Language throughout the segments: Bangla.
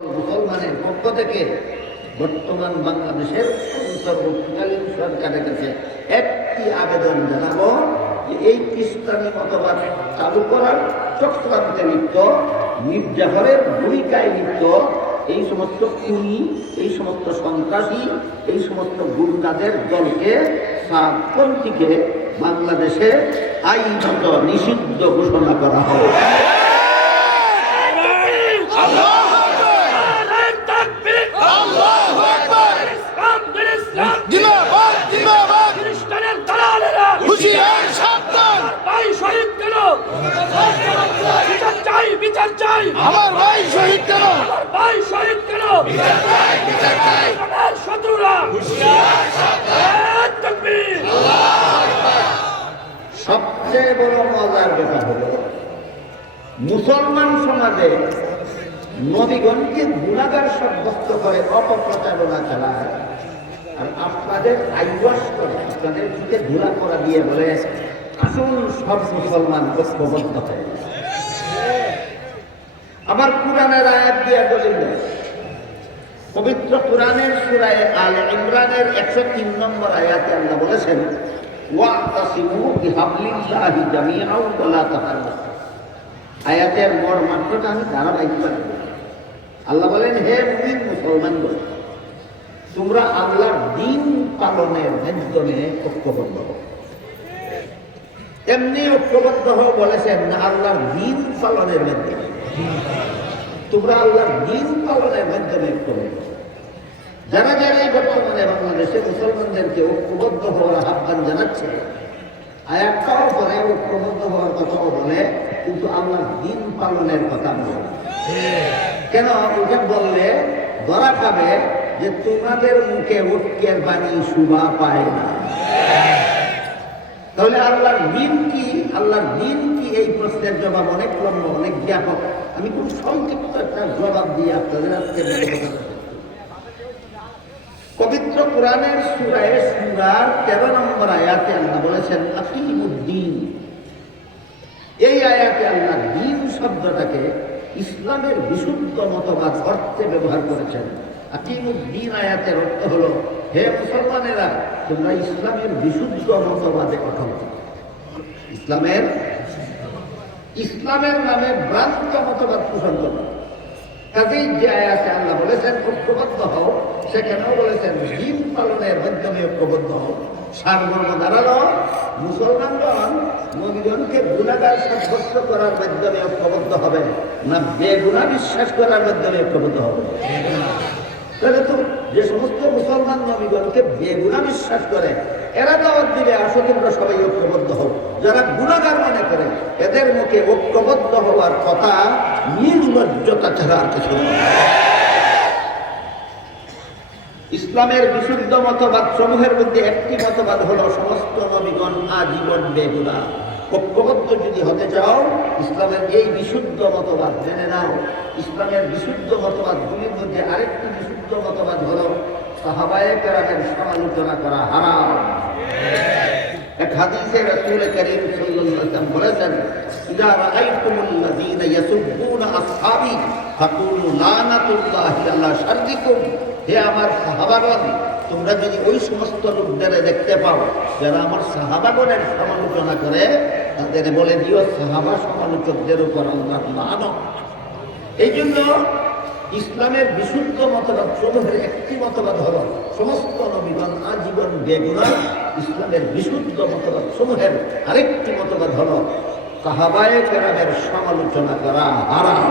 মুসলমানের পক্ষ থেকে বর্তমান বাংলাদেশের অন্তর্বর্তীকালীন সরকারের কাছে একটি আবেদন জানাব যে এই খ্রিস্টানি মতবাদ চালু করার চক্রান্তে লিপ্ত মির্জাফরের ভূমিকায় লিপ্ত এই সমস্ত খুনি, এই সমস্ত সন্ত্রাসী, এই সমস্ত গুন্ডাদের দলকে সাতপন্থীকে বাংলাদেশে আইনত নিষিদ্ধ ঘোষণা করা হবে জিন্দাবাদ জিন্দাবাদ খ্রিস্টানের দালালেরা হুঁশিয়ার সাবধান ভাই শহীদ কেন বিচার চাই বিচার চাই। আমার ভাই শহীদ কেন? আমার ভাই শহীদ কেন? আমার শত্রুরা। এক তাকবীর। সবচেয়ে বড় মজার ব্যাপার হলো মুসলমান সমাজে নবীগণকে গুণাগার সাব্যস্ত করে অপপ্রচারণা চালায় আর আপনাদের আইওয়াস করে আপনাদের দিকে ধুলা করা দিয়ে বলে আসুন সব মুসলমান ঐক্যবদ্ধ হয়ে। আমার কোরআনের আয়াত দিয়ে দলিল। পবিত্র কোরআনের সুরায় আল ইমরানের একশো তিন নম্বর আয়াতে আল্লাহ বলেছেন আয়াতের মর্মার্থটা আমি ধারাবাহিকভাবে। আল্লাহ বলেন, হে মুমিন মুসলমান বলে তোমরা আল্লাহর দিন পালনের মাধ্যমে ঐক্যবদ্ধ হও এমনি ঐক্যবদ্ধ হও বলেছেন, আল্লাহর দিন পালনের মাধ্যমে তোমরা আল্লাহর দিন পালনের মাধ্যমে হও। যারা যারা এই বর্তমানে বাংলাদেশে মুসলমানদেরকে ঐক্যবদ্ধ হওয়ার আহ্বান জানাচ্ছে আয়াতটাও করে ঐক্যবদ্ধ হওয়ার কথাও বলে, কিন্তু আল্লাহর দিন পালনের কথা বলে। কেন ওটা বললে ধরা খাবে যে তোমাদের মুখে ঐক্যের বাণী শুভা পায় না তাহলে আল্লাহর দিন কি? আল্লাহর দিন কি? এই প্রশ্নের জবাব অনেক লম্বা, অনেক ব্যাপক। আমি খুব সংক্ষিপ্ত একটা জবাব দিয়ে আপনাদের আজকে পবিত্র কোরআনের সুরায় সুরার তেরো নম্বর আয়াতে আল্লাহ বলেছেন, আকিমুদ্দিন। এই আয়াতে আল্লাহ দিন শব্দটাকে ইসলামের বিশুদ্ধ মতবাদ, অর্থে ব্যবহার করেছেন। আকিমুদ্দিন আয়াতের অর্থ হলো, হে মুসলমানেরা, তোমরা ইসলামের বিশুদ্ধ মতবাদে থাকো। ইসলামের ইসলামের নামে ভ্রান্ত মতবাদ পোষণ করো। কাজেই যে আয়াতে আল্লাহ বলেছেন, ঐক্যবদ্ধ হও, সেখানেও বলেছেন, দিন পালনের মাধ্যমে ঐক্যবদ্ধ হও। সারমর্ম দাঁড়াল মুসলমানগণ নবীগণকে গুণাগার সাব্যস্ত করার মাধ্যমে ঐক্যবদ্ধ হবে না বেগুনা বিশ্বাস করার মাধ্যমে ঐক্যবদ্ধ হবে। তাহলে তো যে সমস্ত মুসলমান নবীগণকে বেগুনা বিশ্বাস করে, এরা দাওয়াত দিবে আসো তোমরা সবাই ঐক্যবদ্ধ হও। যারা গুণাগার মনে করে, এদের মুখে ঐক্যবদ্ধ হওয়ার কথা নির্লজ্জতা ছাড়া আর কিছু ইসলামের বিশুদ্ধ মতবাদ সমূহের মধ্যে একটি মতবাদ হলো, সমস্ত নবীগণ আজীবন বেগুনা। ঐক্যবদ্ধ যদি হতে চাও, ইসলামের এই বিশুদ্ধ মতবাদ জেনে নাও। ইসলামের বিশুদ্ধ মতবাদগুলির মধ্যে আরেকটি বিশুদ্ধ মতবাদ হলো সাহাবায়ে সমালোচনা করা হারাম। আমার তোমরা যদি ওই সমস্ত লোকদের দেখতে পাও, যারা আমার সাহাবাগণের সমালোচনা করে, তাদের বলে দিও, সাহাবা সমালোচকদের উপর আল্লাহ লানত। এই জন্য ইসলামের বিশুদ্ধ মতবাদ সমূহের একটি মতবাদ হল সমস্ত নবীগণ আজীবন বেগুনা ইসলামের বিশুদ্ধ মতবাদ সমূহের আরেকটি মতবাদ হল সাহাবায়ে কেরামের সমালোচনা করা হারাম।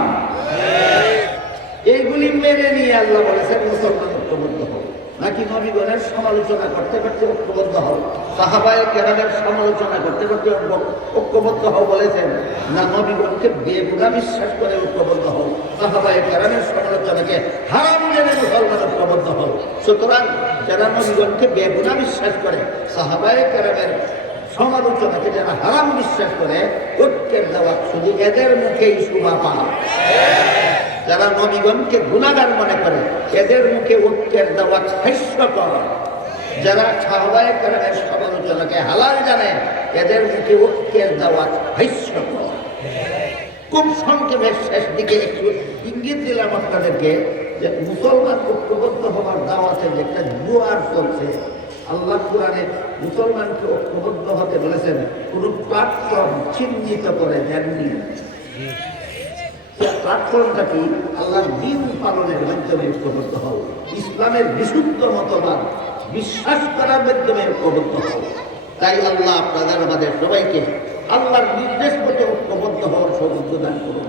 এইগুলি মেনে নিয়ে আল্লাহ বলেছেন মুসলমান ঐক্যবদ্ধ হোক নাকি নবীগণের সমালোচনা করতে করতে ঐক্যবদ্ধ হও? সাহাবায়ে কেরামের সমালোচনা করতে করতে ঐক্য- ঐক্যবদ্ধ হও বলেছেন, না, নবীগণকে বেগুনা বিশ্বাস করে ঐক্যবদ্ধ হও। সাহাবায়ে কেরামের সমালোচনাকে হারাম জেনে মুসলমান ঐক্যবদ্ধ হও। সুতরাং যারা নবীগণকে বেগুনা বিশ্বাস করে, সাহাবায়ে কেরামের সমালোচনাকে যারা হারাম বিশ্বাস করে, ঐক্যের দেওয়া শুধু এদের মুখেই শোভা পায়। যারা নবীগণকে গুণাগার মনে করে, এদের মুখে ঐক্যের দেওয়া হাস্যকর যারা সাহবায় কারণের সমালোচনাকে হালাল জানে, এদের মুখে ঐক্যের দেওয়া হাস্যকর খুব সংক্ষেপে শেষ দিকে একটু ইঙ্গিত দিলাম আপনাদেরকে যে মুসলমান ঐক্যবদ্ধ হওয়ার দাওয়াতে যে একটা জোয়ার চলছে, আল্লাহ কোরআনে মুসলমানকে ঐক্যবদ্ধ হতে বলেছেন, কোন প্ল্যাটফর্ম চিহ্নিত করে দেননি। প্ল্যাটফর্মটা কি? আল্লাহর দিন পালনের মাধ্যমে ঐক্যবদ্ধ হও। ইসলামের বিশুদ্ধ মতবাদ বিশ্বাস করার মাধ্যমে ঐক্যবদ্ধ হও। তাই আল্লাহ আপনাদের, আমাদের সবাইকে আল্লাহর নির্দেশ মতো ঐক্যবদ্ধ হওয়ার সৌভাগ্য দান করুন।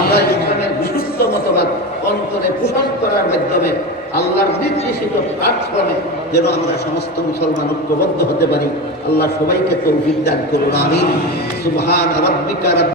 আমরা ইসলামের বিশুদ্ধ মতবাদ অন্তরে পোষণ করার মাধ্যমে আল্লাহর নির্দেশিত প্ল্যাটফর্মে যেন আমরা সমস্ত মুসলমান ঐক্যবদ্ধ হতে পারি। আল্লাহ সবাইকে তৌফিক দান করুন, আমিন। সুবহান রাব্বিকা